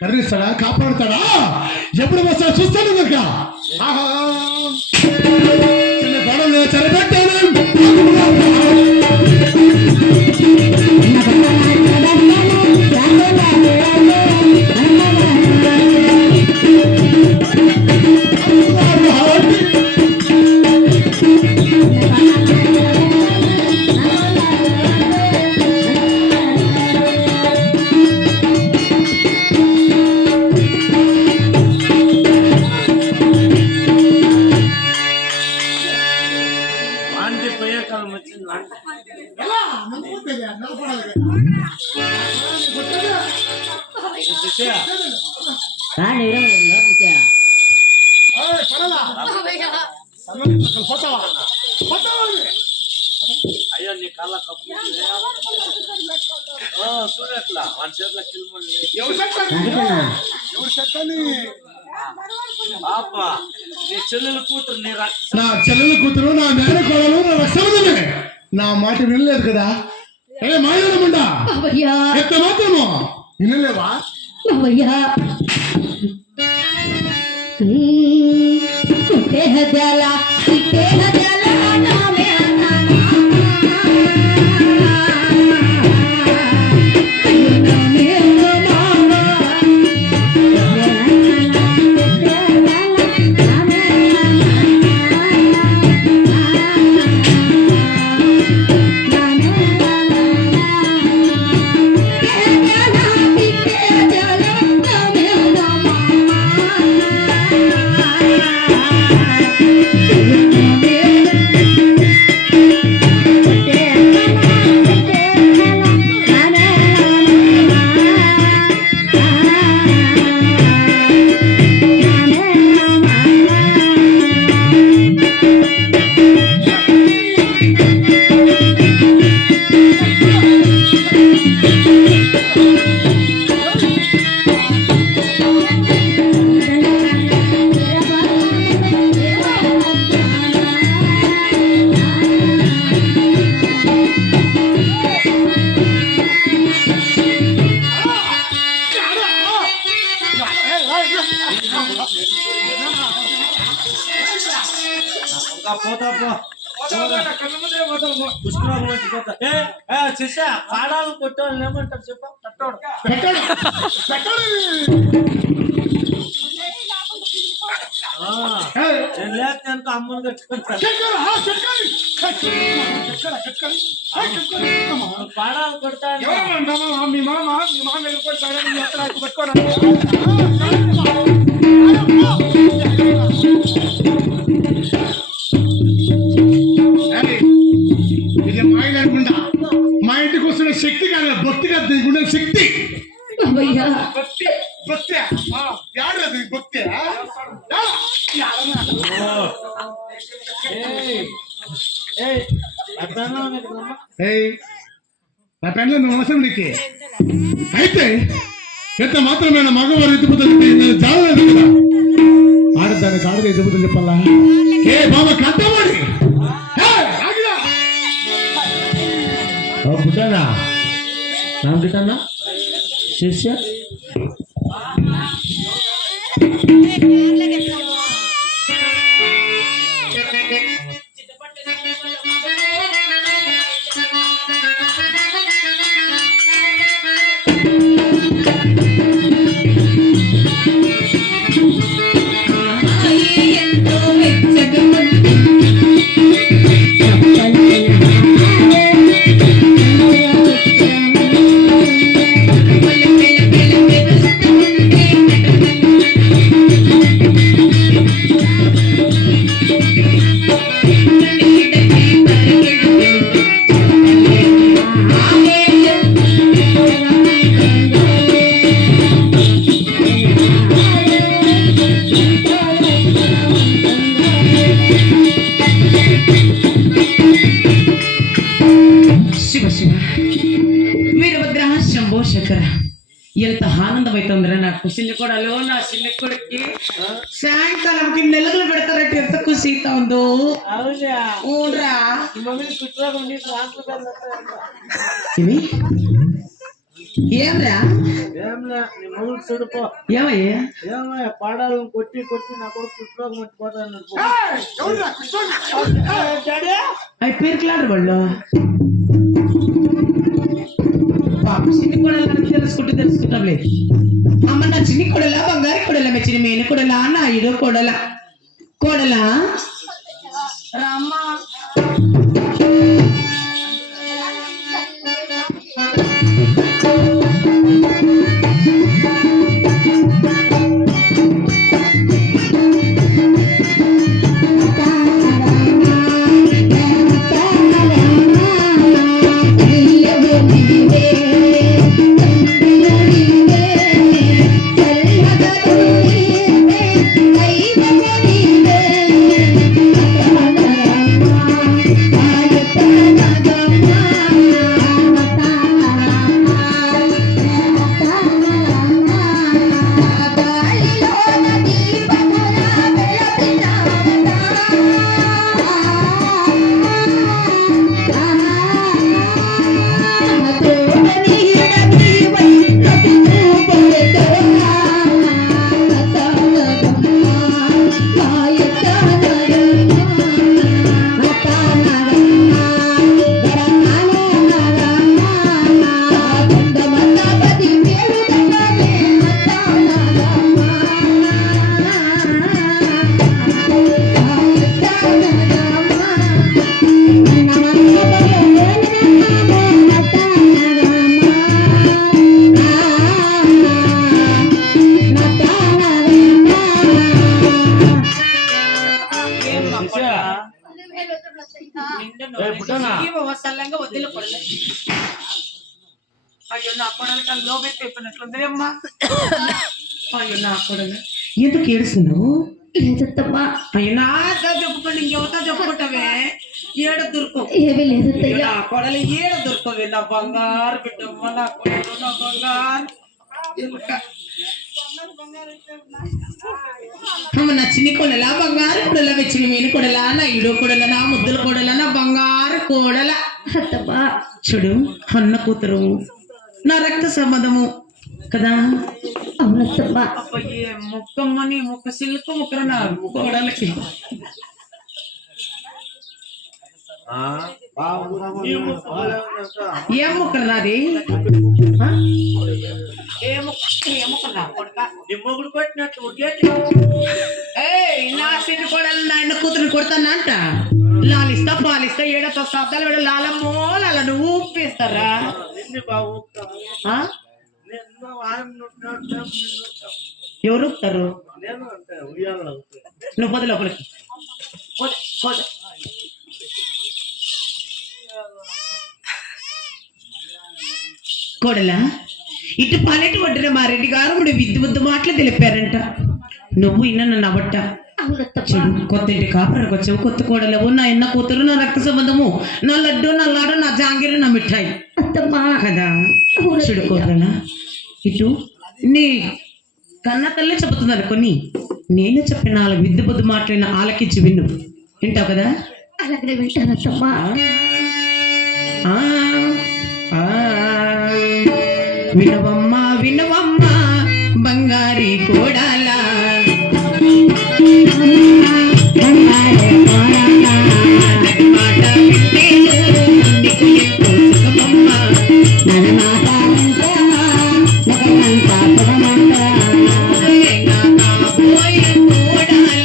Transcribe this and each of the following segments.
కర్రిస్తాడా కాపాడుతాడా ఎప్పుడు వస్తా చూస్తాను కనుక చిన్న గొడవలు చెరబెట్టాను అయ్యో నీ కళ్ళ కప్పు చూడట్లా మన చేతుల పాప నీ చెల్లెల కూతురు నీ నా చెల్లెల కూతురు నా మేనకోడలు నా రక్షణమే నా మాట వినలేదు కదా ఏ మాయనముండా ఎంత మాత్రము వినలేవా పాడాలు కొట్టాలని ఏమంటారు చెప్ప నేను లేక అమ్మని కట్టుకుంటాను పాడాలు కొడతాను మీ మామ పెట్టుకోరా ఇది మాయ అనుకుంటా మా ఇంటికి వస్తున్న శక్తి కాదు భక్తిగా దిగుండే శక్తి నా పెండ్ల అవసరం నీకు అయితే ఎంత మాత్రమేనా మగవారు ఎత్తిపోతుంది జాడలేదు కదా ఆడదానికి ఆడది ఎత్తిపోతుంది చెప్పల్లా ఏ బాబా కంటవాడి పుట్టానా నాम कितना शिष्य ಶಿವ ಶಿವ వీరభద్ర శంభో శంకర ఎంత ఆనందమైతుందిరా నాకు చిన్ని కొడలు నా చిన్ని కొడుక్కి సాయంకాలంకి నెలలు పెడతారంటే ఎంత ఖుషి అవుతుందో అవునా ఊరా మమ్మల్ని కుట్రాకు నీకు రాంపుతాను ఇది ఏంరా ఏంలే నీ మొగుడు చూడుకో ఏమయ్యా ఏమయ్యా పాడాలను కొట్టి కొట్టి నా కొడుకు కుట్రాకు మర్చిపోతాను అవి పేరుకులాడు వాళ్ళు పాప చిన్ని కొడలు తెలుసుకుంటాంలే అమ్మ నా చిన్ని కొడలా బంగారు కొడల మెచ్చిన మేను కొడలా నాయుడు కొడలా రామ్మా అయ్యో నా కొడలు లోపే చెప్పినట్లుంది అమ్మా అయ్యో నా కొడలు ఎందుకు ఏడుస్తున్నావు లేదత్తమ్మా అయ్యో నాతో చెప్పుకోండి ఇంకెవరితో చెప్పుకుంటావే ఏడ దొరుకు ఏమీ లేదత్తయ్య నా కొడలు ఏడ దొరకవే నా బంగారు బిడ్డమ్మ నా కొడలు నా బంగారు అమ్మ నా చిన్ని కొడలా బంగారు కొడల వెచ్చిన మీను కొడలా నా ఇడు కొడల నా ముద్దుల కొడల నా బంగారు కోడల అత్తమ్మా చూడు అన్న కూతురు నా రక్త సంబంధము కదా అవునత్తమ్మా అబ్బయ్యే ముక్కమ్మని ముక్క సిల్క్ ముక్కర నా కోడలకి ఏం ముక్కరు నాది ఏ ముక్క నా కొడుక నీ మొగుడు కొట్టినట్టు నా సిరి కోడలు నా అన్న కూతురు కొడతానంట లాలిస్తా పాలిస్తా ఏడతో శబ్దాలు పెడ లాలమ్మో లాల నువ్వు ఊపిస్తారా ఎవరు ఊపుతారు నువ్వు పది లోపలికి కోడలా ఇటు పల్లెటి ఒడ్డున మా రెడ్డి గారు ఇప్పుడు విద్దు బుద్ధు మాటలు తెలిపారంట నువ్వు ఇన్న నన్ను అవ్వట చూడు కొత్త ఇంటి కాపురానికి వచ్చావు కొత్త కోడలవు నా ఎన్న కూతురు నా రక్త సంబంధము నా లడ్డు నా లాడు నా జాంగీరు నా మిఠాయి కదా చూడు కోడలా ఇటు నీ కన్న తల్లి చెబుతుంది అనుకొని నేను చెప్పిన 4 విద్దు బుద్ధు మాటలైన ఆలకించి విన్ను వింటావు కదా అలాగే వింటానత్తమ్మా వినవమ్మా వినవమ్మా బంగారి కోడాలా మాట వింటేను నీకు ఎంతో సుఖమమ్మా కాబోయే కోడాలు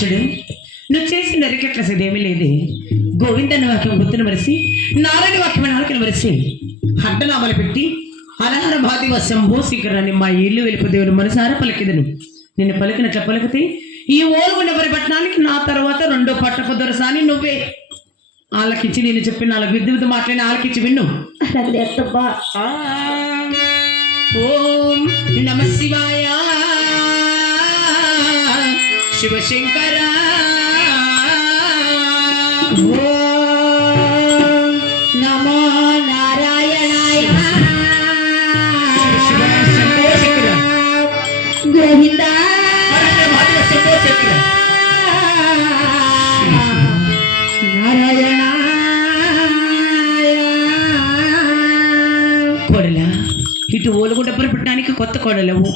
చూడు నువ్వు చేసిన రికెట్ల ఇదేమీ లేదే. గోవిందన్న వాక్యం గుర్తును మరిసి నారాయణ వాక్యం నాలుకను మరిసి అడ్డనామలు పెట్టి అలహర భాదివ శంభో శీకరాన్ని మా ఇల్లు వెలుపు దేవుని మనసారా పలికిదను. నిన్ను పలికినట్ల పలికితే ఈ ఓలుగుండ వరి పట్టణానికి నా తర్వాత రెండో పట్టపు దొరసాని నువ్వే. ఆలకించి నేను చెప్పిన నాలుగు విద్యుత్ మాట్లాడిన ఆలకించి విన్ను. అలాగే అత్తమ్మా. ఓం నమ శివాయ శివశంకర. ఓం నమో నారాయణాయ గోవిందా నారాయణ. కోడలా ఇటు ఓలుగుండ పెట్టడానికి కొత్త కోడలవు,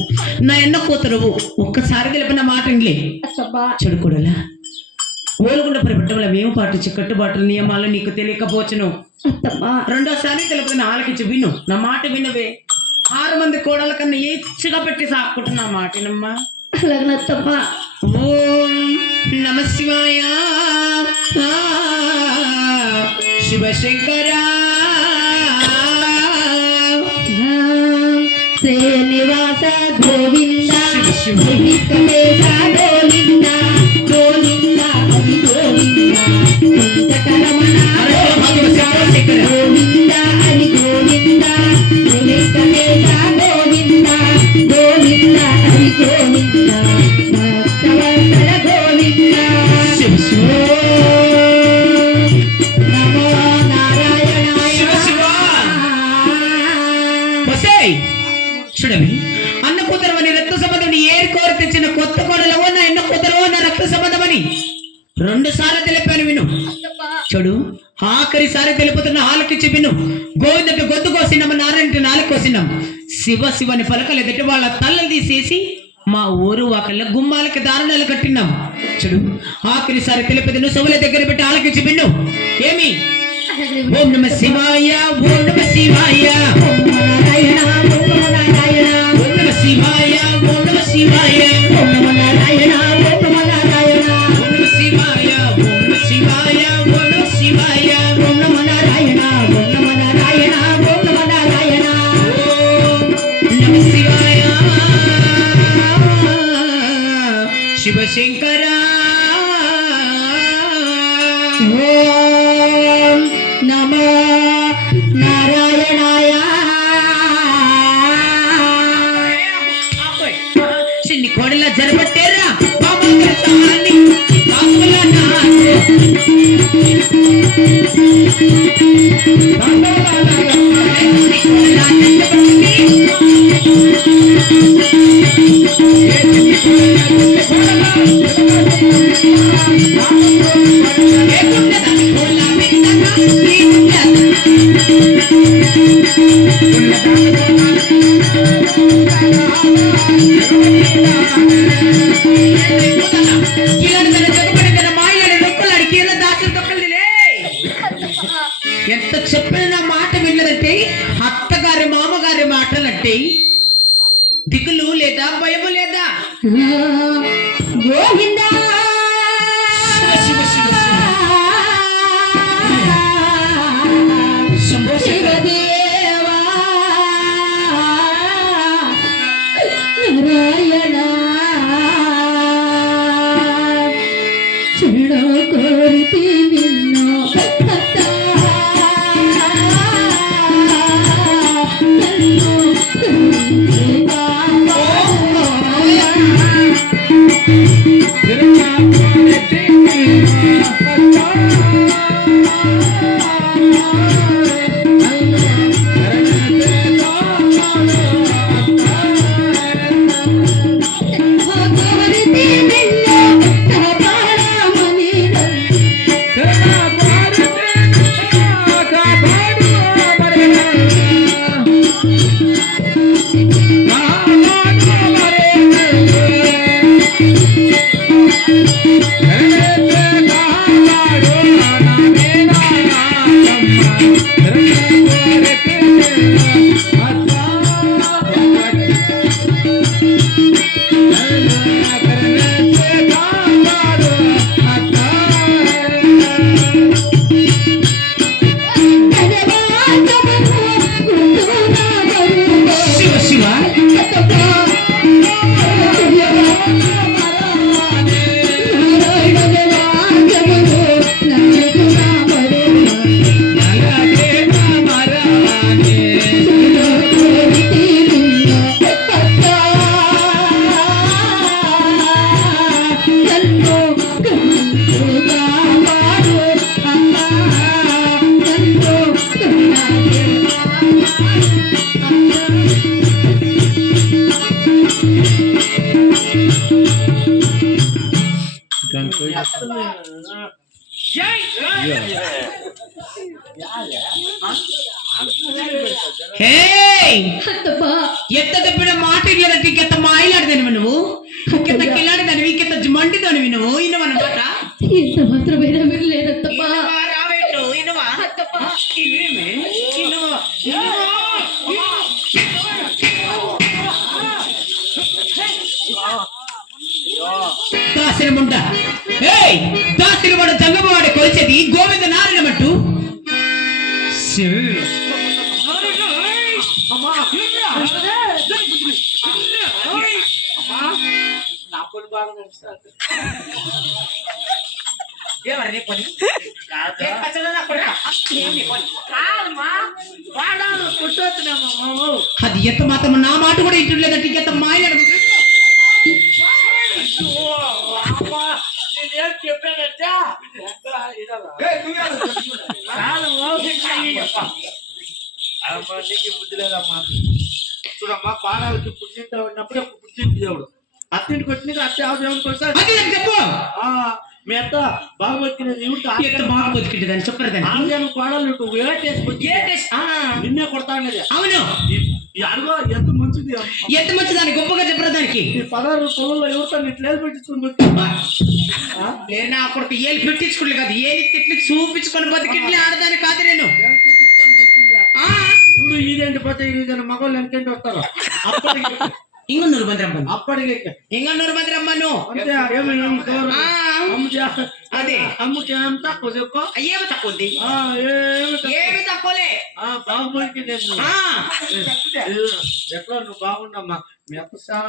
నా ఎన్న కూతురువు. ఒక్కసారి తెలిపిన మాట ఇంట్లే అత్తమ్మా. చెడు కోడలా ఓలుగుండ పెట్టడంలో మేము పాటించే కట్టుబాట్లు నియమాలు నీకు తెలియకపోవచ్చును. అత్తమ్మా. రెండోసారి తెలుపుతున్న ఆలకించి విను. నా మాట వినవే. 6 మంది కోడల కన్నా ఏచ్చుగా పెట్టి సాక్కుంటున్నా మాటనమ్మా. అలాగే అత్తమ్మా. ఓం నమ శివాయ శివశంకర. శ్రీనివాస గోవింద వెంకటేశ గోవింద గోవింద హరి గోవింద వెంకటరమణ గోవింద హరి గోవింద వెంకటేశ గోవింద గోవింద హరి గోవింద భక్తవత్సల గోవింద. నమో నారాయణాయ. చూడవి అన్న కూతురమని రక్త సంబంధం ఏరు కోరి తెచ్చిన కొత్త కోడలవో నా ఎన్న కూతురవో నా రక్త సంబంధం అని 2 సార్లు తెలిపాను విను. చూడు ఆఖరిసారి తెలుపుతున్న ఆలకించి విను. గోవిందటి గొంతు కోసినాము, నారాయణ నాలుగు కోసినాం. శివ శివని పలకలు ఎదుటి వాళ్ళ తలలు తీసేసి మా ఊరు వాకళ్ళ గుమ్మాలకి దారుణాలు కట్టినాం. చూడు ఆఖరిసారి తెలుపుతున్న శివుల దగ్గర పెట్టి ఆలకించి విను. ఏమి? ఓం నమ శివాయ ఓం నమ శివాయ నారాయణ నారాయణ ఓం నమ శివాయ ఓం నమ శివాయ ఓం నమో నారాయణ ఓం నమో నారాయణ ఓం నమ శివాయ ఓం నమ శివాయ ఓం నమ శివాయ ఓం నమో నారాయణ ఓం నమో నారాయణ ఓం నమో నారాయణ. ఓం నమ శివాయ శివశంకర. ఓం నమో నారాయణాయ. చిన్ని కోడలా జరపట్టేరా బాబా కృష్ణాన్ని బాబులా నాచే ఎంత చెప్పిన నా మాట విన్నదంటే అత్తగారి మామగారి మాటలంటే దిగులు లేదా భయము లేదా? గోవింద శివ శివ శంభో శంకర. శివదేవా నారాయణ చెడు కోరితే నిన్ను ఎత్త చెప్పిన మాట ఇల్లదంటే ఇంకెంత మాయలాడదానివి నువ్వు, ఇంకెంత కిల్లాడదానివి, ఇంకెంత మండిదానివి నువ్వు. ఇన్నవన్నమాట ఎంత మాత్రమైనా వినలేదత్తప్ప. రావేటు ఇన్నవా ఇన్నేమే ఇన్నవా దాసినముంట. దాసినవాడు జంగమవాడు కొలిచేది గోవింద నారాయణమట్టు. అది ఎంత మాత్రం నా మాట కూడా ఇంటి లేదంటే ఎంత మాయ బుద్ధి లేదమ్మా. చూడమ్మా, పాడాలకి పుట్టింటా ఉన్నప్పుడే పుట్టింటి దేవుడు. అత్తింటికి వచ్చింది అత్తే దేవుడికి వస్తాడు. చెప్పు. మీ అత్త బాగా బతికినది ఎంత బాగా బతికింటుందని చెప్పలేదని పాడాలి. నిన్నే కొడతాండేది. అవును, అడుగు ఎంత మంచిది, ఎంత మంచిదాన్ని గొప్పగా చెప్పరా దానికి. 16 పొలంలో ఎవరితో ఇట్లా పెట్టించుకుని బతికి నేను నా కొడుకు ఏళ్ళు పెట్టించుకోలేదు కాదు, ఏలి తిట్లు చూపించుకొని బతికిట్లే ఆడదాన్ని కాదు నేను. చూపించుకొని బతికిలా. ఇప్పుడు ఇదేంటి పోతే ఇది మగవాళ్ళు ఎంతేంటి వస్తారు. అప్పటికి ఇంకొన్నూరు మంది రమ్మను, అప్పటికి ఇంకొన్నూరు మంది రమ్మను. అంతే. అదే అమ్ముకి ఏం తక్కువ చెప్పు. ఏమి తక్కువ ఉంది, ఏమి తక్కువలే. బాగుపడికి ఎట్లా నువ్వు బాగుండమ్మా. మీ అత్త చాలా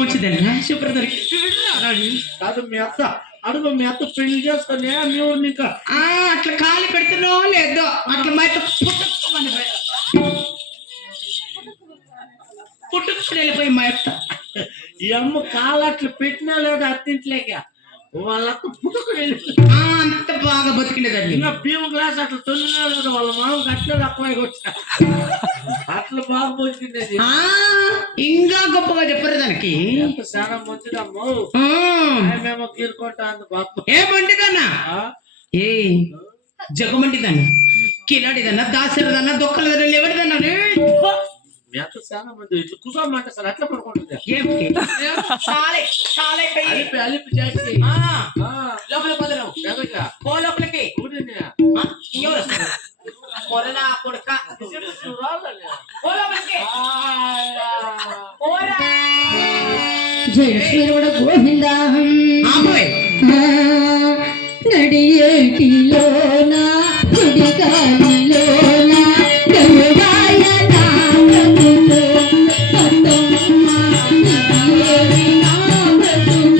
మంచిదేనా శుభ్రతకి కాదు. మీ అత్త అడుగు, మీ అత్త పెళ్లి చేసుకొని మేము ఇంకా అట్లా కాలు పెడుతున్నావు లేదో అట్లా మా పుట్టుకు వెళ్ళిపోయి మా అత్త. ఈ అమ్మ కాలు అట్లా పెట్టినా లేదు అత్తింట్లేక వాళ్ళత్త పుట్టుకు అంత బాగా బతికిలేదండి. ఇంకా భీమ గ్లాస్ అట్లా తొలినా లేదు వాళ్ళ మామ అట్లా తక్కువ వచ్చా. అట్లా బాగా బతికిండేది. ఇంకా గొప్పగా చెప్పరు దానికి. చాలా మంచిదమ్మో. మేము కీరుకుంటా అంది బాబు. ఏమంటిదన్నా ఏ జగమంటిదన్నా, కిలాడిదన్నా, దాసరిదన్నా, దొక్కలదన్నా, ఎవరిదన్నా ఎంత చాలా మంది ఇట్లా కూర్చోమంటే సార్ అట్లా పడుకుంటుంది. అలిపి చేసి లోపల పదరం పో లోపలికి. జయశ్వరుడ గోవిందా నడియేటిలోన గుడిగాలిలోన గరుడాయ నా ప్రభుతో సత్తమ్మ నీయేవి నా ప్రభుతో.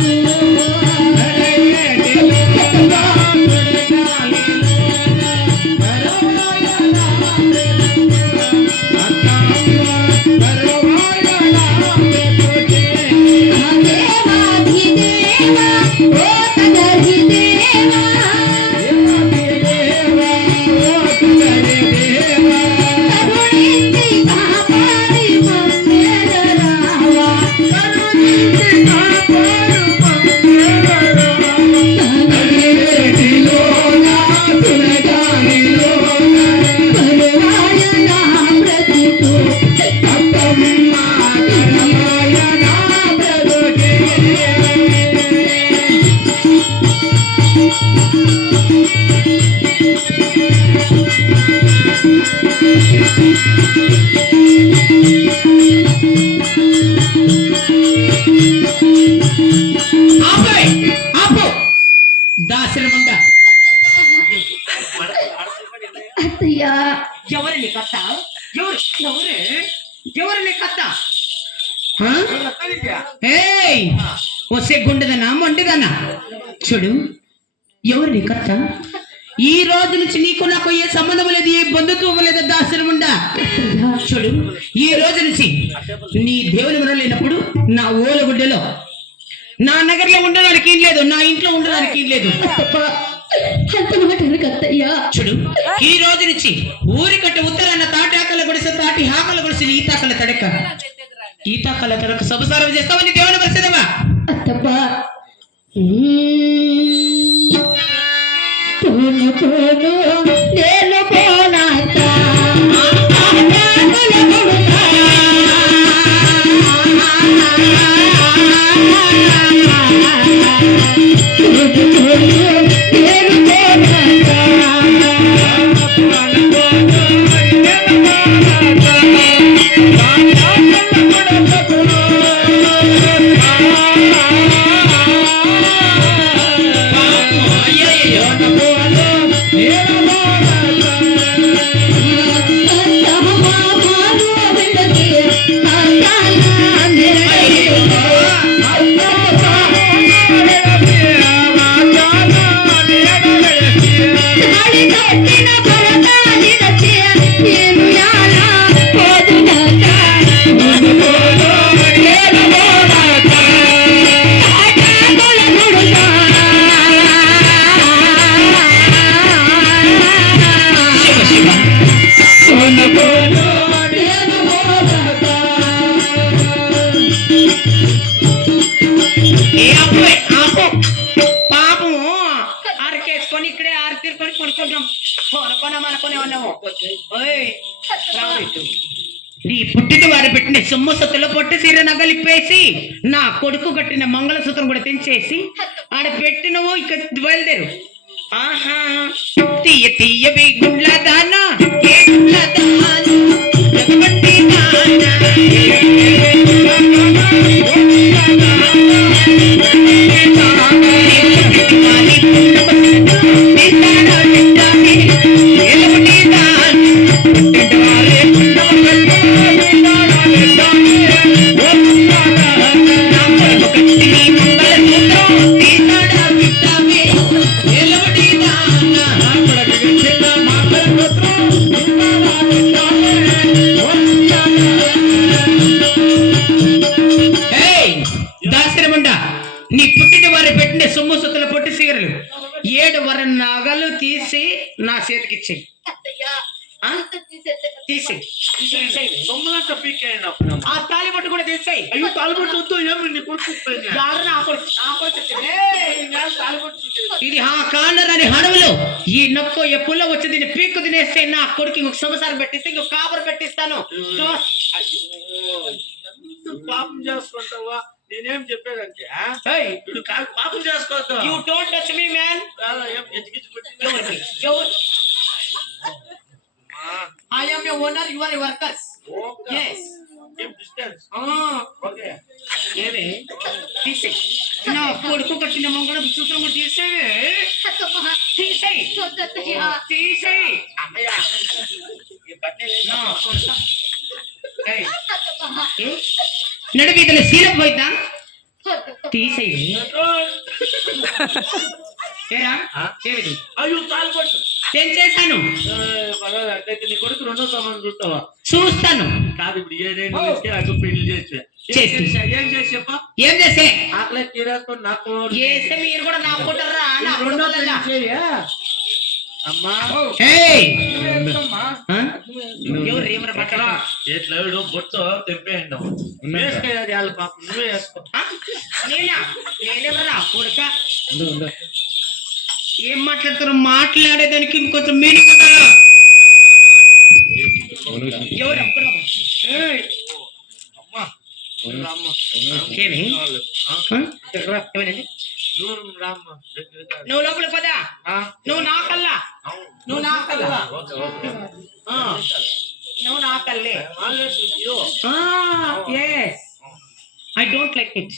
దేవాధిదేవా ఓ తదధిదేవా కరుణించి కాపాడి మమ్మేలరావా. కరుణాయ నా ప్రభుతో దాసరముండ. అత్తయ్యా ఎవరిని కథ, ఎవరిని కథ. వస్తే గుండెదనా మొండిదనా చూడు, ఎవరిని కథ. ఈ రోజు నుంచి నీకు నాకు ఏ సంబంధం లేదు, ఏ బంధుత్వం లేదు. దాసరముండా చూడు, ఈ రోజు నుంచి నీ దేవుని మనం లేనప్పుడు నా ఓలగుడ్డలో నా నగర్లో ఉండడానికి ఏం లేదు, నా ఇంట్లో ఉండడానికి ఏం లేదు. అంత మాట అత్తయ్యా. చూడు, ఈ రోజు నుంచి ఊరికట్ట ఉత్తరాన తాటాకల గుడిసె తాటి హాకల గుడిసె ఈతాకల తడక ఈతాకల తడక సంసారం చేస్తావని దేవుని పరిస్థితమా అత్తప్ప అయ్యో పాపము అరకేసుకొని ఇక్కడే ఆరతీరుకొని కొనుక్కుంటాం అనుకునే ఉన్నాము నీ పుట్టిన వారు పెట్టిన సొమ్ము సొత్తులో పొట్టి సీర నగలిప్పేసి నా కొడుకు కట్టిన మంగళసూత్రం కూడా తెంచేసి ఆడ పెట్టినవు ఇక బయలుదేరు ఆహా తీయ తీయవి గుండ్ల దానా ఏ గుండ్ల దానా జగమంటి దానా నీ పుట్టిన వారి పెట్టిన సొమ్ము సొత్తుల పొట్టి సీరలు 7 వర నగలు తీసి నా చేతికి ఇచ్చేయి తీసేయి సొమ్ములంతా పీకేయండి ఆ తాలిబొట్టు కూడా తీసేయి అయ్యో తాలిబొట్టు వద్దు ఏమి నీ కొడుకు ఇది కానర్ అని హడవులు ఈ నొక్కో ఎప్పుల్లో వచ్చి దీన్ని పీక్కు తినేస్తే నా కొడుకు ఇంకొక సంవత్సరం పెట్టిస్తే ఇంకొక కాపర్ పెట్టిస్తాను పాపం చేసుకుంటావా నేనేం చెప్పేదంటే ఇప్పుడు పాపం చేసుకోవద్దు you don't touch me man I am your owner, you are your workers. Okay. Yes. Keep distance. Okay. ఏమే తీసేయి నా కొడుకు కట్టిన మంగళ సూత్రం కూడా తీసేవే తీసేయి తీసేయి అమ్మయ్య ఈ బట్టలు నా కొడుకు నడువీతలు సీరం పోయిద్దా తీసేయి ఏరా ఏమిటి అయ్యో తాలిబొట్టు తెంచేశాను అట్లయితే నీ కొడుకు 2వ సంబంధం చూస్తావా చూస్తాను కాదు ఇప్పుడు ఏదైనా అటు పెళ్లి చేస్తే ఏం చేసి చెప్ప ఏం చేసే ఆకలి తీరేసుకొని నాకు చేస్తే మీరు కూడా నాకుంటారా అమ్మా ఎవరు ఏమన్నా పక్కన ఎట్లా బొట్టు తెంపేయండి వేసుకోవాలి వాళ్ళ పాప నువ్వే వేసుకో నేనెవరా కొడుక ఏం మాట్లాడుతారు మాట్లాడేదానికి ఇంకొంచెం మీనింగ్ ఉండాలా ఎవరు ఏమేనండి నువ్వు లోపల పదా నువ్వు నా కల్లా నువ్వు నా కల్లా నువ్వు నా కల్లే yes I don't like it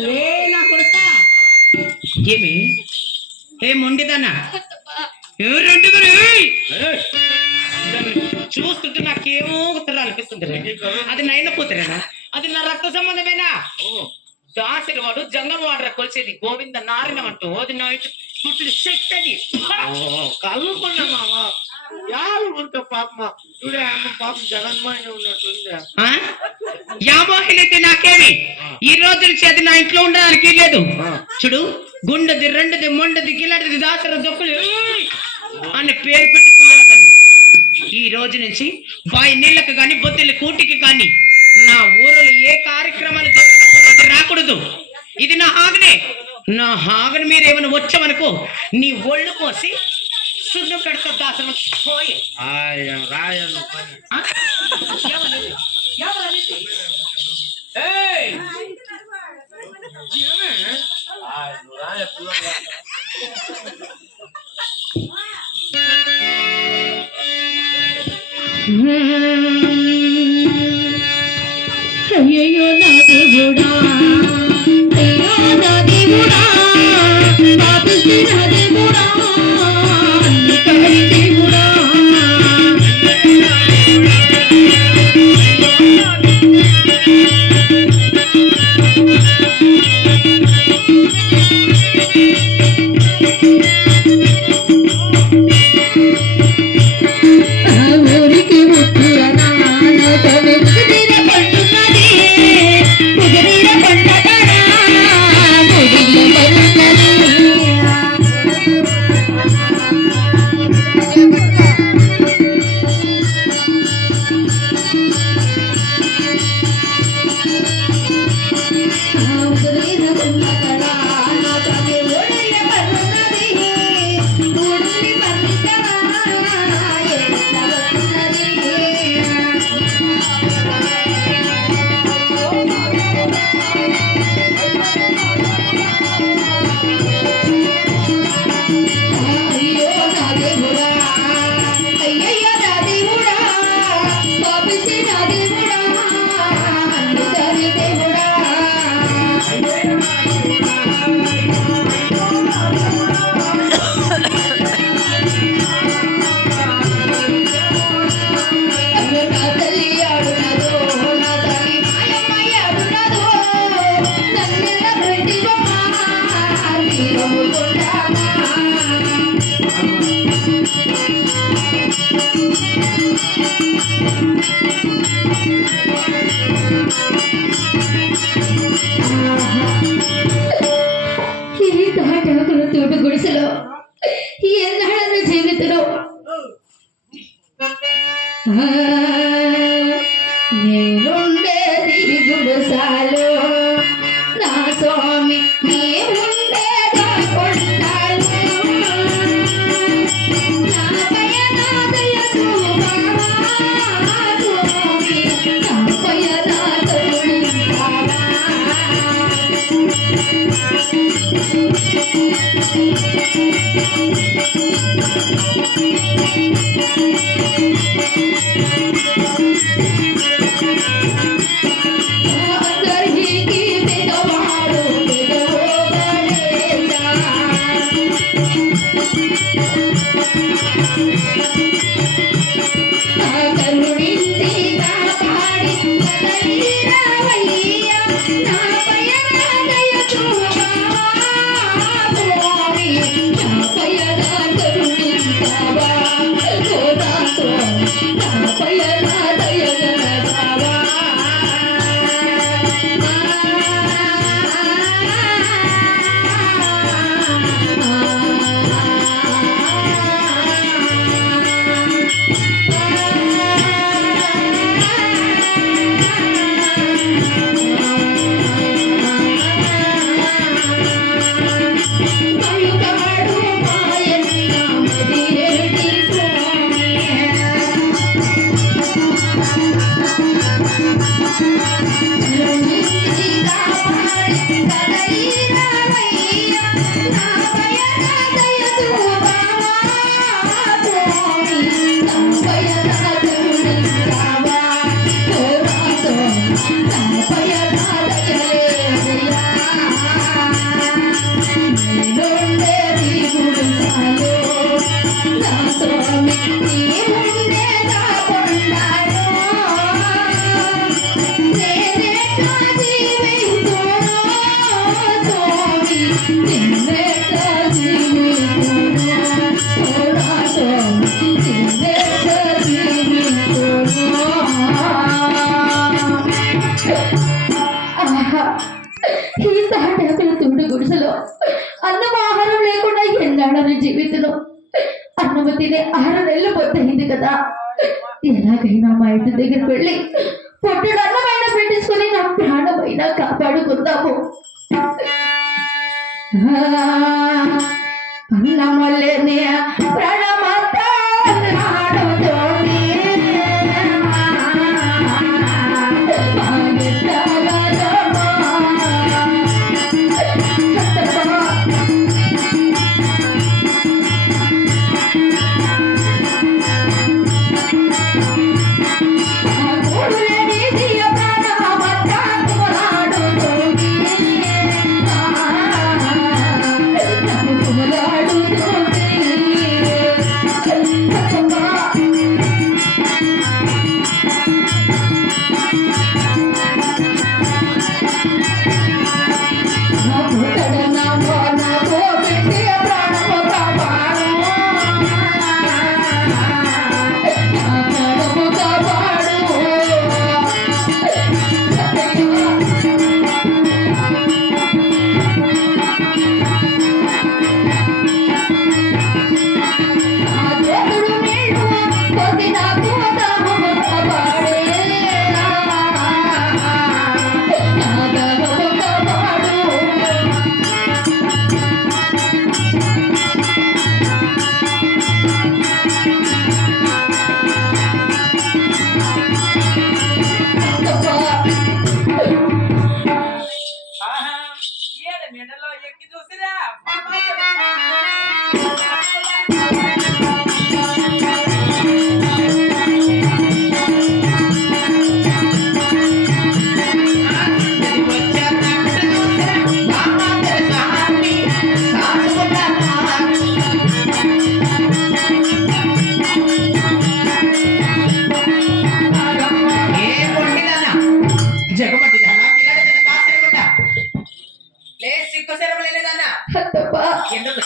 లే నా కొడుక ఏమి ఏముండిదన్నా ఎవరండి చూస్తుంటే నాకేమో ఉత్తరాలు అనిపిస్తుంది అది నైన కూతురేనా అది నా రక్త సంబంధమేనా దాసిరి వాడు జంగం వాడరా కొలిసేది గోవింద నారిన అంటూ అది నా పుట్టిన శక్తి అది కలుకున్నా మామ యాభై పాపమ్మ చూడే అమ్మ పాపం జగన్మాయ ఉన్నట్టుంది యామోహినైతే నాకేమి ఈ రోజు నుంచి అది నా ఇంట్లో ఉండడానికి లేదు చూడు గుండెది రెండుది మొండది గిలాడిది దాసర దొక్కులు అని పేరు పెట్టుకున్నాను తను ఈ రోజు నుంచి బాయి నీళ్ళకి గాని బొత్తిళ్ళ కూటికి గాని నా ఊరిలో ఏ కార్యక్రమాలు రాకూడదు ఇది నా హాగనే నా హాగని మీరేమైనా వచ్చామనుకో నీ ఒళ్ళు కోసి సున్ను కడతా దాసరం పోయి రాయను అయ్యో నా దేవుడా ఈ తాటాకుల తోట గుడిసెలో ఎన్నాళ్ళ జీవితంలో నేనుండేది గుడిసాలో నా స్వామి నీ ఉండేదా కొండాలు నా పయనాదయ చూపావా స్వామి నా పయనాదయుడి అందరికీ పెదవాడు పెదవోగలేదా కరుణించి కాపాడి కదలిరావయ్యా నా పయనాదయ చూపావా స్వామి నా పయనా కరుణించావా ఓ నా స్వామి నా పయనాదయ గలగావా మయుగాడు మాయన్న మదిరేటి స్వామి కరుణించి కాపాడి కదలిరావయ్యా నా పయనాదయ చూపావా స్వామి నా పయనా కరుణించావా ఓ నా స్వామి నా పయనాదయ లేదయ్యా నేనుండేది గుడిసాలో నా స్వామి నీ ఉండేదా కొండాలో నేనెట్లా జీవించును స్వామి నిన్నెట్లా జీవించును ఓ నా స్వామి నిన్నెట్లా జీవించును ఆహా ఈ తాటాకుల తోట గుడిసెలో అన్నం ఆహారం లేకుండా ఎన్నాడని జీవితంలో అన్నము తినే 6 నెలలు పొద్దయింది కదా ఎలాగైనా మా ఇంటి దగ్గరికి వెళ్ళి పొట్టడు అన్నమైనా పెట్టించుకొని నా ప్రాణమైనా కాపాడుకుందాము అన్నమల్లేనే ప్రాణమంతా నాడుతోనే కుమలాడు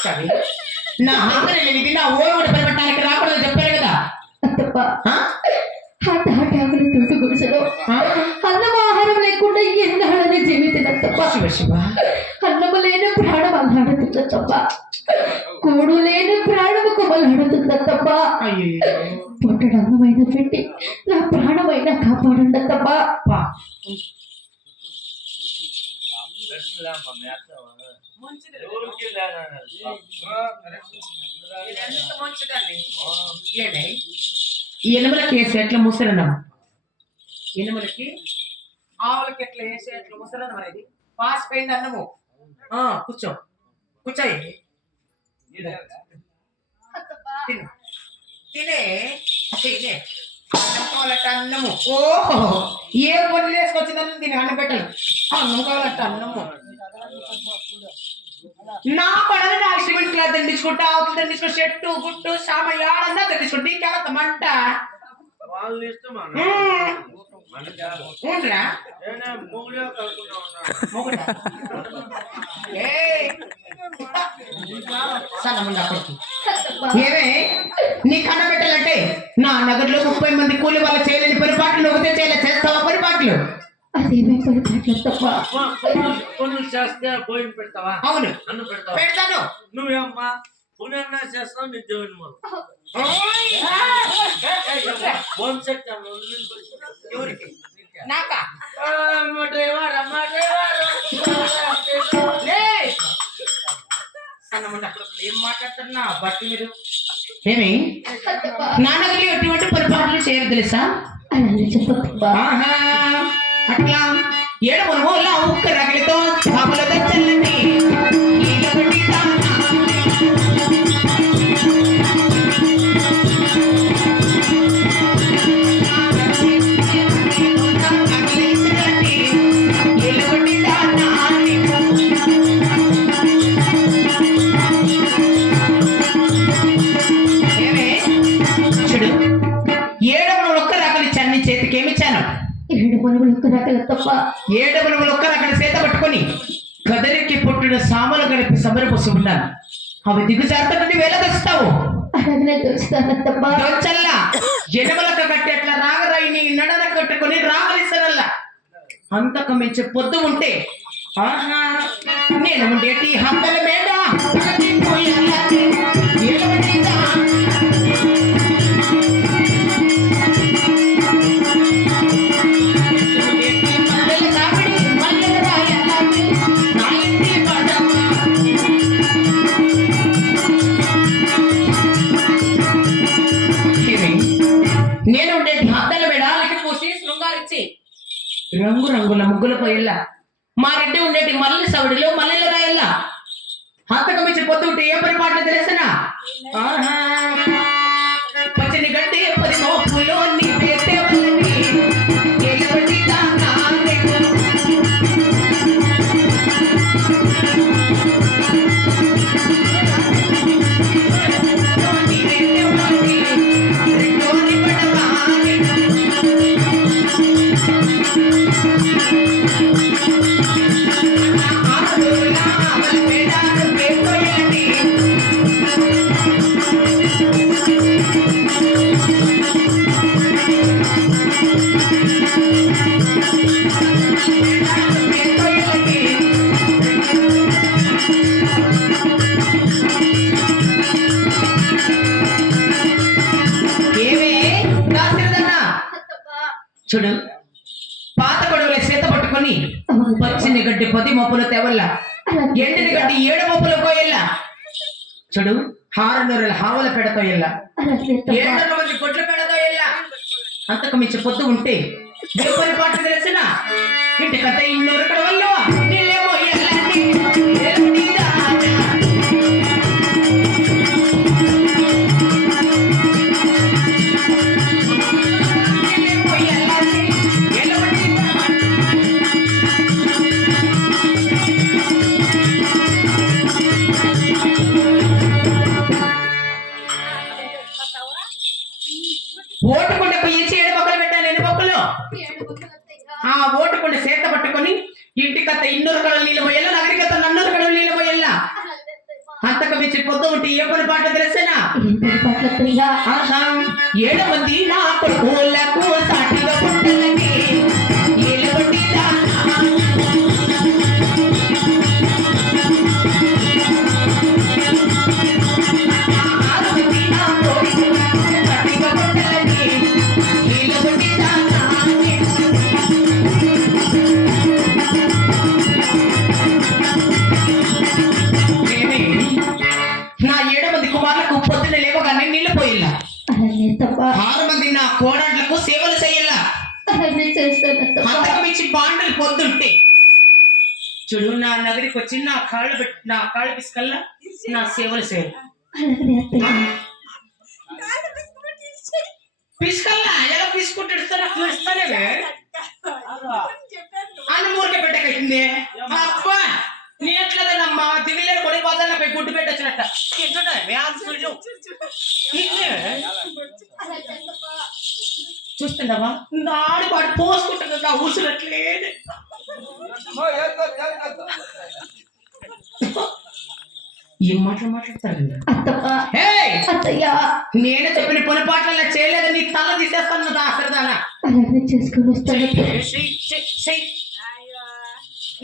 సరే నా ఆకలి ఇది నా ఓడి పరిపెట్టడానికి రాకూడదు చెప్పారు కదా అత్తప్ప ఆ? హాట ఆకలి తూటు గుడిసెలో అన్నం ఆహారం లేకుండా ఎన్నాళ్ళని జీవితం తప్ప శివ శివ అన్నము లేని ప్రాణం అల్లాడుతుంద తప్ప కూడు లేని ప్రాణము కుమలాడుతుంద తప్ప అయ్యో పొట్టడు అన్నమైన పెట్టి నా ప్రాణమైన కాపాడండ తప్ప ఎనుమలకి వేసే ఎట్లా ముసరన్నా ఎనుమలకి ఆవులకి ఎట్లా వేసే ఎట్లా ముసరన్నా అనేది పాస్ పోయింది అన్నము కూర్చో కూర్చోయి తిను తినే తినే అన్నం కావాలట అన్నము ఓహో ఏ పొల్లు వేసుకొచ్చిందని తిని అన్నం పెట్టను అన్నం కావాలట అన్నము నా పడని నా సిమెంట్ క్లాత్ దండించుకుంటా అవతల దండించుకుంటా చెట్టు గుట్టు సామాన్ ఆడన్నా దండించుకుంటా నీకెలా మంట వాళ్ళు ఇష్టం ఊన్రా ఏమే నీ కన్న పెట్టాలంటే నా నగర్లో 30 మంది కూలి వాళ్ళ చేయలేని పరిపాట్లు ఒకటే చేస్తావా పరిపాట్లు అదేమే పరిపాట్ల తప్ప పనులు చేస్తే భోజనం పెడతావా అవును అన్నం పెడతావా పెడతాను నువ్వేమ్మా పునర్నా చేస్తావు నీ దేవుని మొదలు భోజనం చెప్తాను ఎవరికి నాకా ఏం మాట్లాడుతున్నా బట్టి మీరు ఏమి నాన్నగారు ఎటువంటి పొరపాట్లు చేయరు తెలుసా అలాగే చెప్పబ్బా అట్లా ఏడవను ఉక్క రగిలితో కాపులతో చల్లని చూడు ఏడవను ఒక్క రకలి చన్ని చేతికి ఏమిచ్చాను 7 మనుగులు ఒక్క రకల తప్ప 7 మనుగులు ఒక్క రకల చేత పట్టుకొని కదరికి పుట్టిన సామలు గడిపి సమరపోసుకున్నాను అవి దిగుజారుతుంటే వేలదొస్తావు అలాగనే దోస్తాను తప్ప దొచ్చల్లా ఎడమలక కట్టి అట్లా రాగరాయిని నడన కట్టుకొని రాగలిసరల్లా అంతకు మించి పొద్దు ఉంటే ఆహా నేను ఉండేటి హంతల మేడ నేను ఉండేది హద్దల మెడాలకి పూసి శృంగారించి రంగు రంగుల ముగ్గుల పోయిల్లా మా రెడ్డి ఉండేటి మల్లెల సవడిలో మల్లెల రాయల్లా హత్తకు మించి పొద్దు ఉంటే ఏ పరిపాట్లు తెలిసినా పచ్చని గడ్డి 10 మోపులో నీ వేసే వాళ్ళని ఎలుబడి దాకా చూడు పాత గొడవల చేత పట్టుకొని పచ్చిని గడ్డి 10 మొప్పుల తెవల్ల ఎండిని గడ్డి 7 మొప్పుల పోయల్లా చూడు 6 నూరుల హావల పెడతో ఎల్లా 7 మంది కొట్ల పెడతో ఎల్లా అంతకు మించి పొద్దు ఉంటే దేవుని పాట తెలిసిన ఇంటికంత 200 కడవల్లో నీళ్ళేమో ఓటుకుండ పోయేసి 7 మొక్కలు పెట్టాను 8 మొక్కలు ఆ ఓటుకుండ చేత పట్టుకొని ఇంటికత్త 200 కడలు నీళ్ళు పోయేలా నగరికత్త 400 కడలు నీళ్ళు పోయేలా అంతకు మించి పొద్దు ఉంటే ఏ పని పాట తెలిసేనా ఏం పని పట్ల ఆహా 7 మంది నా కొడుకులకు సాటిగా పుట్టలని 7 మంది నా 7 మంది కుమారులకు పొద్దున్న లేవగానే నీళ్లు పోయిల్లా అలానే తప్ప 6 మంది నా కోడళ్ళకు సేవలు చేయాలా అలానే చేస్తాను తప్ప అంతకు మించి బాండలు పొద్దుంటే చూడు నా నగరికి వచ్చి నా కాళ్ళు పిసుకల్లా నా సేవలు చేయాలి అలాగనే అత్తయ్య పిసుకల్లా ఎలా పిసుకుంటాడు ఇస్తానే అన్న మూరికే పెట్టకైంది అబ్బా నీ ఎట్లదన్నమ్మా దివిలే కొడి బాధలపై గుడ్డు పెట్టొచ్చినట్ట చూస్తుండవా నాడు పాటు పోసుకుంటుందా ఊసులట్లేదు ఏం మాట్లాడతారు అత్తప్ప హే అత్తయ్య నేను చెప్పిన పని పాటలు చేయలేదు నీ తల తీసేస్తాను ఆఖరిదానా అలానే చేసుకొని వస్తాను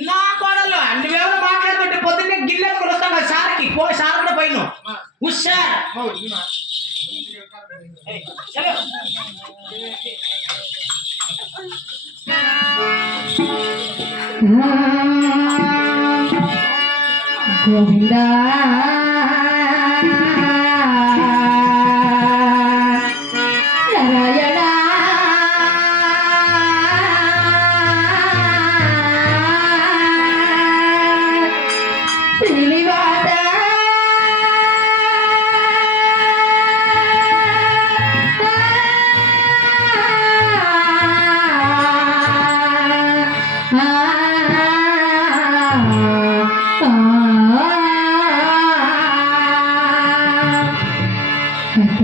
నా కోడలు నువ్వేమైనా మాట్లాడుకుంటే పొద్దున్నే గిన్నె కొలుస్తాం కదా సార్కి సార్ కూడా పైన హుషార్ గోవిందా నారాయణ శ్రీనివాస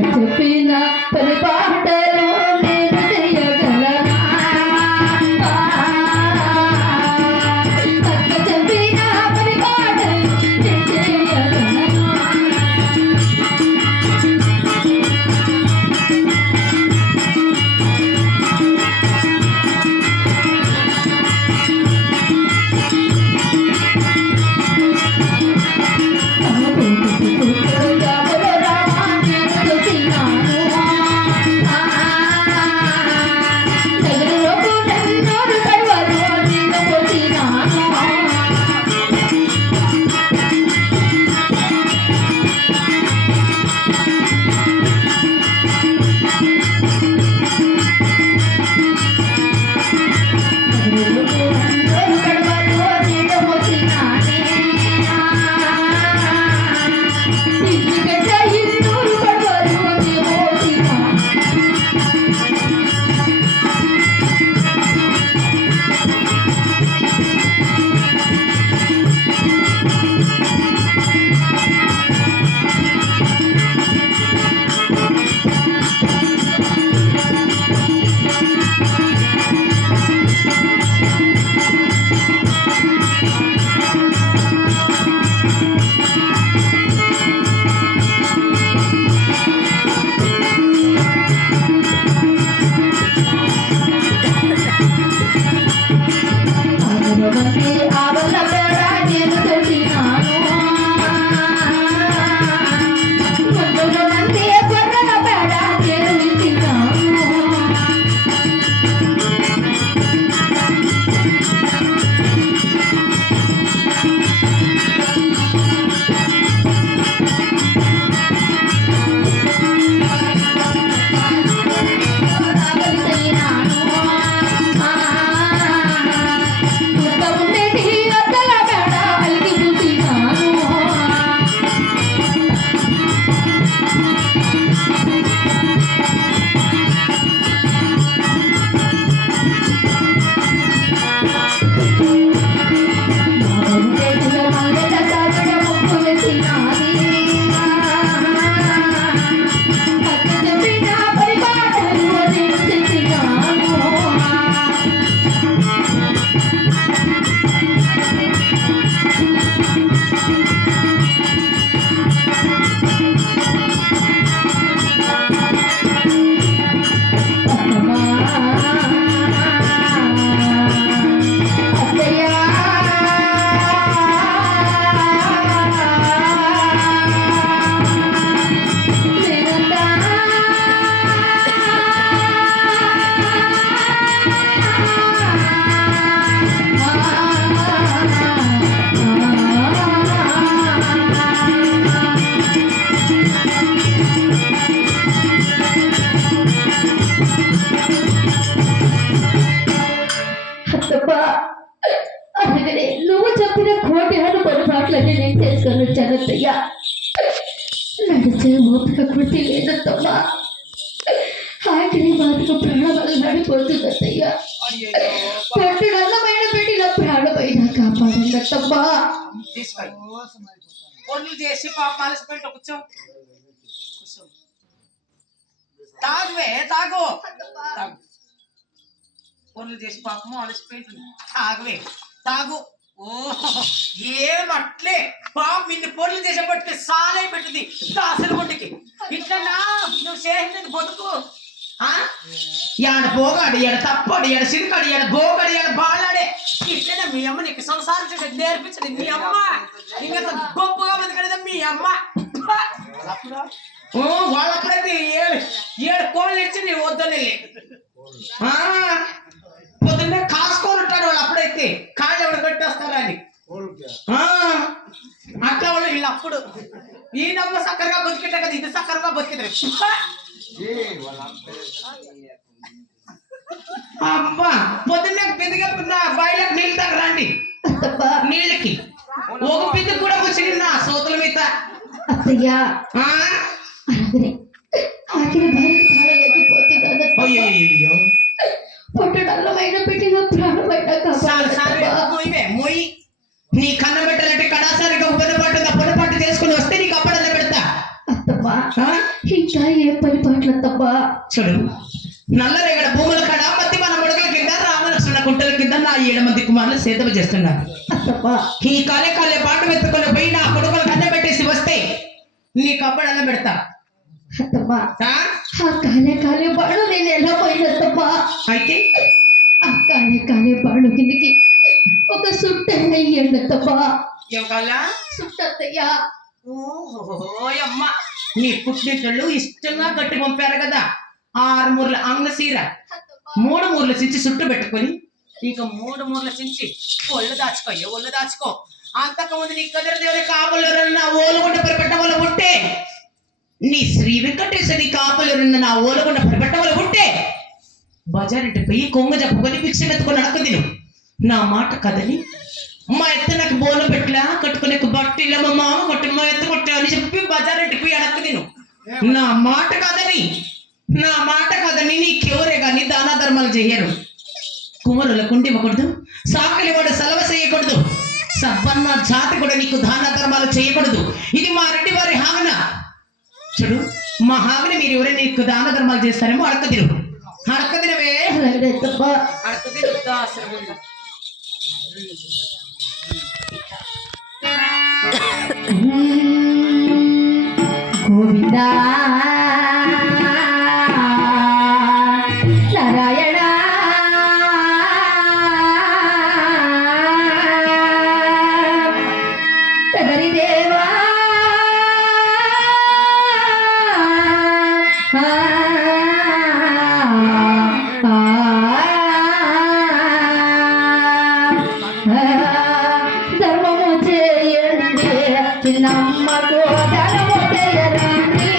చెప్పిన పని పాటలు నేను చేయగలనా అక్క చెప్పిన పని పాటలు నేను చేయగలనా అలిగి అందుకనే నువ్వు చెప్పిన కోటి ఆరు పొరపాట్లన్నీ నేను చేసుకొని వచ్చాను అత్తయ్య. నడిచే ఓపిక కృతి లేదత్తమ్మా. ఆఖరి మాటకు ప్రాణాలు నడిపోతుంది అత్తయ్య. పట్టుడన్నమైన పెట్టిన ప్రాణమైన కాపాడండి అత్తమ్మా. పనులు చేసి పాప అలసిపోయి కూర్చో తాగువే తాగు పనులు చేసి పాపము అలసిపోయింది తాగువే తాగు. ఓ ఏమట్లే పాప ఇన్ని పనులు చేసేపటికి సాలై పెట్టింది అసలు గుంటికి ఇట్లా నువ్వు చేసినది బతుకు. ఎడ పోగాడు ఎడ తప్పడు ఎడ సిరికాడు ఎడ గోగాడు ఎడ బాలాడే ఇట్లనే మీ అమ్మ నీకు సంసారం చేసి నేర్పించండి. మీ అమ్మ ఇంకా గొప్పగా బతకడదా మీ అమ్మ. వాళ్ళప్పుడైతే ఏడు కోళ్ళు ఇచ్చి నీ వద్దని పొద్దున్నే కాసుకొని ఉంటాడు వాళ్ళు. అప్పుడైతే కాళ్ళు ఎవరు పెట్టేస్తారా అని అట్లా వాళ్ళు వీళ్ళు అప్పుడు ఈ నమ్మ సక్కరగా బతికిట్ట కదా ఇది సక్కరగా బతికితే అబ్బా పొద్దున్నే బిందెగా బయలకు నీళ్ళు దగ్గర రండి. నీళ్ళకి ఒక బిందె కూడా కూర్చుని నా సోతుల మీద అత్తయ్యా ఆఖరి పొట్టడల్లమైన పెట్టిన ప్రాణమైన మొయ్యి నీ కన్న పెట్టాలంటే కడాసారిగా ఉపదపాటు పొరపాటు చేసుకుని వస్తే నీకు అప్పడల్లా పెడతా. అత్తమ్మా ఇంకా ఏ పని పాటలత్తమ్మా. చూడు నల్లరేగడ భూముల కడ మధ్య మన ముడకల కింద రామలక్ష్మణ కుంటల కింద నా 7 మంది కుమారులు సేదవ చేస్తున్నారు. ఈ కాలే కాలే పాట వెతుకొని పోయి నా కొడుకులు కన్న పెట్టేసి వస్తే నీకు అప్పడల్లా పెడతా. అత్తమ్మా ఆ కాలే కాలే బాడు నేను ఎలా పోయినత్తమ్మా. అయితే ఆ కాలే కాలే బాడు కిందకి ఒక సుట్టయ్య అయ్యండత్తమ్మా. ఏం కాలా సుట్టత్తయ్యా. ఓయమ్మ నీ పుట్టినట్లు ఇష్టంగా కట్టి పంపారు కదా 6 మూరల అంగ సీర 3 మూరల చించి చుట్టు పెట్టుకొని ఇక 3 మూరల చించి ఒళ్ళు దాచుకో. అంతకుముందు నీ కదర దేవుడి కాపులెవరన్నా ఓలుగుండ పరిపెట్ట వల్ల ఉంటే నీ శ్రీ వెంకటేశ్వరి కాపులెవరన్నా నా ఓలుగుండ పరిపెట్ట వల్ల ఉంటే బజారింటి పోయి కొంగ చెప్పుకొని భిక్ష ఎత్తుకొని అడకదిను. నా మాట కదని మా ఎత్త నాకు బోనం పెట్లా కట్టుకునే బట్టిలా మా మామ కొట్టి మా ఎత్త కొట్టా అని చెప్పి బజారింటి పోయి అడకదిను. నా మాట కదని నీకెవరే గాని దాన ధర్మాలు చెయ్యరు. కుమరులకు ఉండి ఇవ్వకూడదు, సాకలి వాడు సెలవు చేయకూడదు, సబ్బన్న జాతి కూడా నీకు దాన ధర్మాలు చేయకూడదు. ఇది మా రెడ్డి వారి హావన. చూడు మా హావన మీరు ఎవరైనా నీకు దాన ధర్మాలు చేస్తారేమో అడకదిరు. అడకదినవే అడకదిరు. గోవిందా నారాయణ కదరి దేవా ధర్మము చేయండి చిన్నమ్మకు ధర్మము చేయరండి.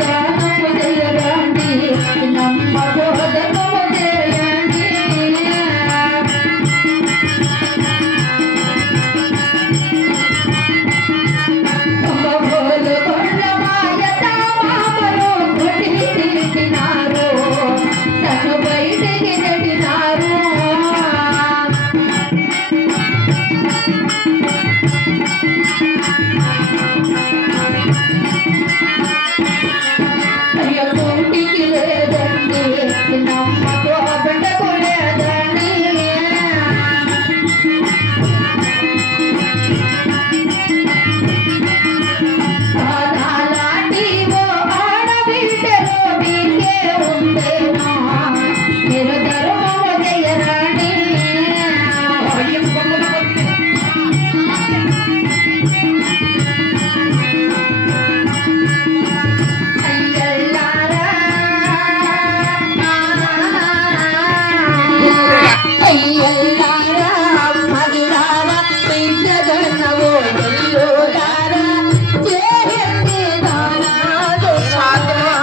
ధర్మము చేయరండి చిన్నమ్మకు ధర్మము చేయండి. అమ్మగోలు కొండ మాయత మామలు కొట్టి తిరిగినారు, తను బయటికి నెట్టినారు. అయ్యో కుంటికి లేదండి నమ్మకు బిడ్డకు లేదండి. ఆనాలాంటి ఓ ఆడబిడ్డలో మీకే ఉందేనా, మీరు ధర్మము చేయరండి. అయ్యల్లారా అయ్యల్లారా మగిలారా పిండగన్నవో ఎల్లోలారా చేయండి దానాలు సాధవా.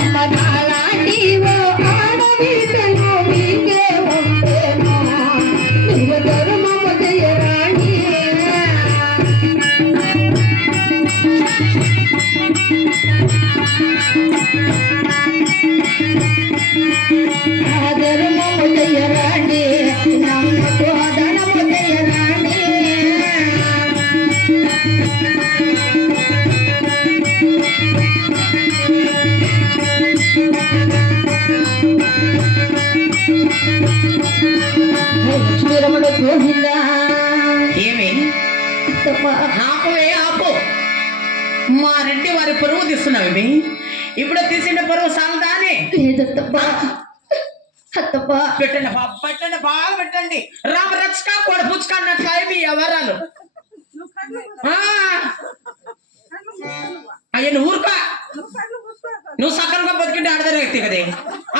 అమ్మ నాలాంటివో ఆడబిడ్డను నీకే వంపేను. నువ్వు ధర్మము జయరాణి. ధర్మము జయరాణి, నమ్మకు ధనము జయరాణి. లక్ష్మీరమణ గోవింద. ఏమి ఆపవే ఆపు. మా రెడ్డి వారి పరువు తీస్తున్నావేమి? ఇప్పుడు తీసిన పరువు సాగుదాని లేదత్తప్ప. అత్తప్ప పెట్టండి పెట్టండి బాగా పెట్టండి. రామ రక్షక కూడా పుచ్చుకున్నట్లు ఏమి వ్యవహారాలు. అయ్యా నువ్వు ఊరుకో. నువ్వు సకలంగా బతికింటే ఆడదారు వ్యక్తి కదే.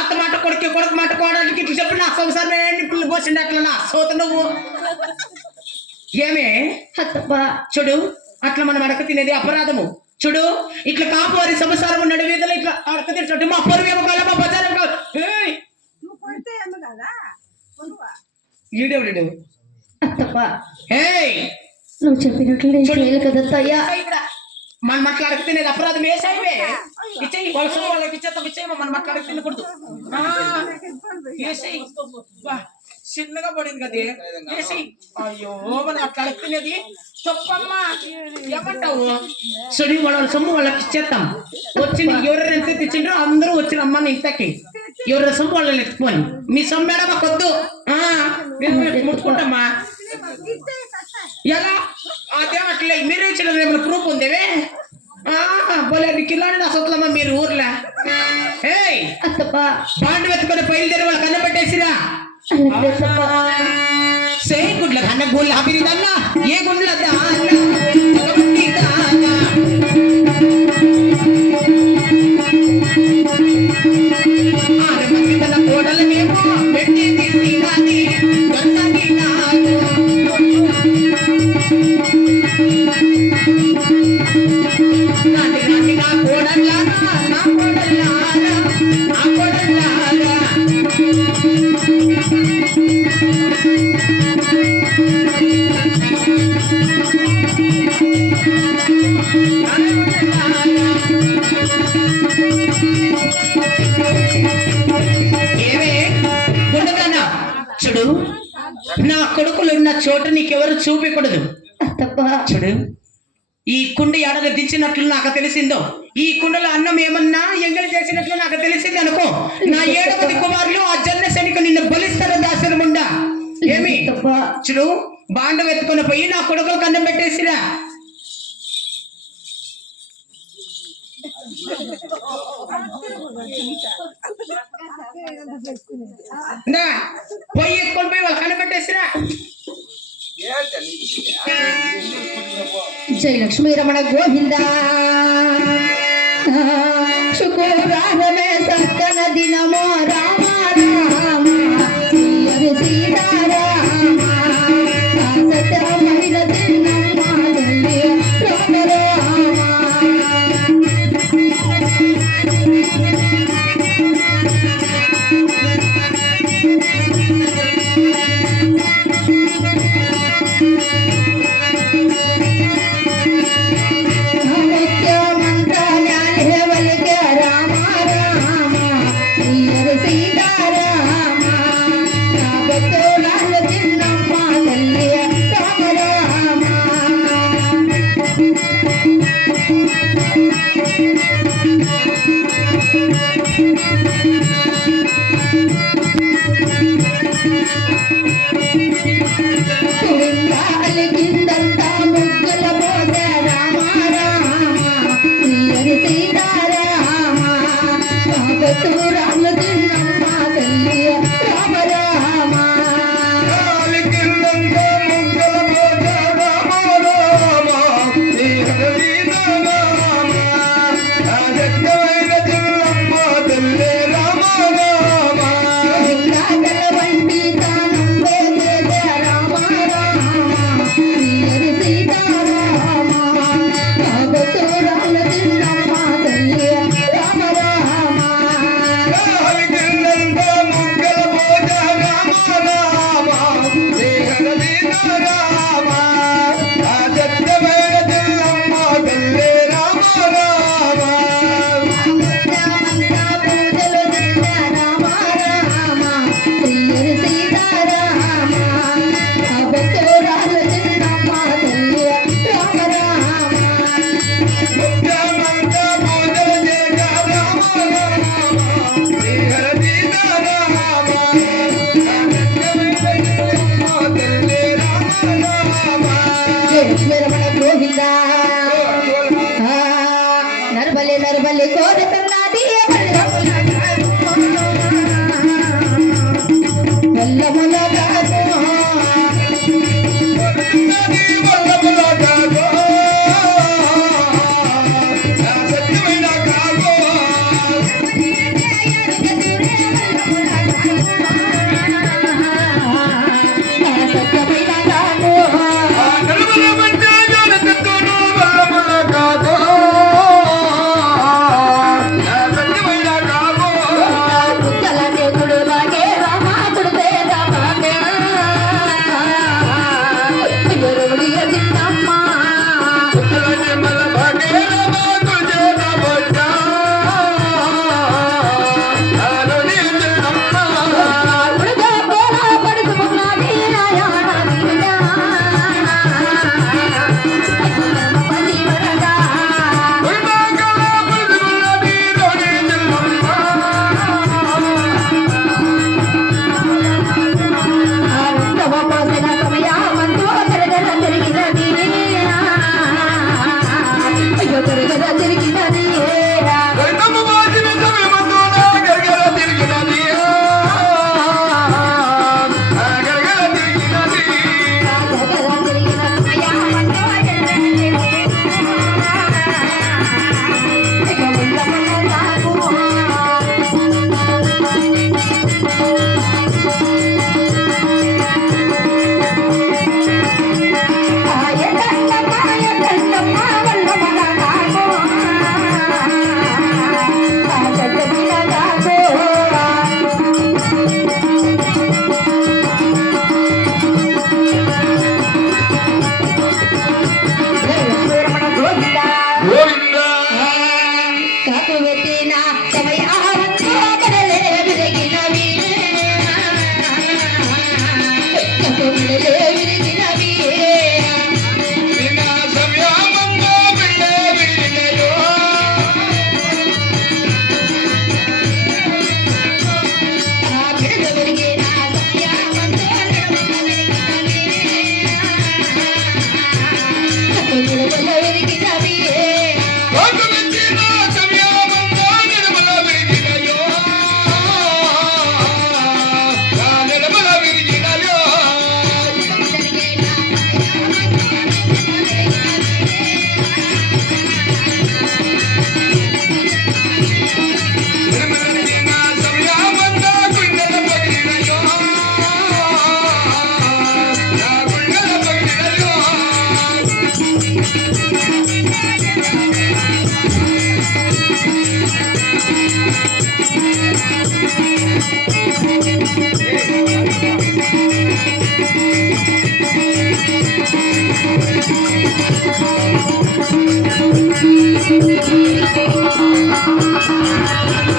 అత్త మాట కొడుకు కొడుకు మాట కోడలికి ఇట్లా చెప్పి నా సంసారం పిల్లలు పోసిండి అట్లా నా సోత నువ్వు ఏమే అత్తప్ప. చూడు అట్లా మనం అడక తినేది అపరాధము. చూడు ఇట్లా కాపు వారి సంసారం ఉన్నాడు వీధులు ఇట్లా అడక తింటు మా పొరుగు కాల మా బజారు ఈడేవుడు. అత్తప్ప ఏయ్ నువ్వు చెప్పినట్లు నేను చేయాలి కదత్తయ్యా. మనం మాట్లాడక తినేది అపరాధం వేసాయివే. ఇచ్చేయి వాళ్ళకి ఇచ్చేస్తాం. ఇచ్చేయమా మనం మాట్లాడక తినకూడదు. వేసేయి చిన్నగా పడింది కదే. వేసేయి. అయ్యో మనం మాట్లాడక తినేది చెప్పమ్మా ఏమంటావు? సడి వాళ్ళ సొమ్ము వాళ్ళకి ఇచ్చేస్తాం. వచ్చింది ఎవరైనా ఎంత తెచ్చిండ్రో అందరూ వచ్చిన అమ్మని ఇంతకి ఎవరి సొమ్ము వాళ్ళని ఎత్తుకొని మీ సొమ్ము మేడం మాకొద్దు. ముట్టుకుంటామ్మా. ఎలా అదేమట్లే మీరే ఇచ్చిన ఏమైనా ప్రూఫ్ ఉందేవే? పోలే నీకు ఇలాంటి నా సొత్తులమ్మా మీరు ఊర్లా. ఏయ్ బాండ్ వెతుకొని బయలుదేరి వాళ్ళు కన్న పెట్టేసిరా. సే గుడ్ల కన్న గుళ్ళ అభిరిదల్లా ఏ గుండ్ల కోడలనేమో పెట్టేది చూడు నా కొడుకులు ఉన్న చోట నీకెవరు చూపించకూడదు. చూడు ఈ కుండ ఎడలు దించినట్లు నాకు తెలిసిందో, ఈ కుండలో అన్నం ఏమన్నా ఎంగలు చేసినట్లు నాకు తెలిసింది అనుకో. నా 7వ కుమారులు ఆ జన్న శనికి నిన్ను బలిస్తారో దాసనముండా. ఏమి చూడు బాండ వెతుకొని పోయి నా కొడుకులకు అన్నం పెట్టేసిరా. పోయి ఎత్తుకొని పోయి వాళ్ళు కనబెట్టేసిరా. జై లక్ష్మీ రమణ గోవింద. శుక్రవారమే సక్కన దినమో రామ రామ సీతారామ సత్యమైన దినమ్మ రామ రామ. రామ కొడుతున్నది వల్లముల కాదు Thank you.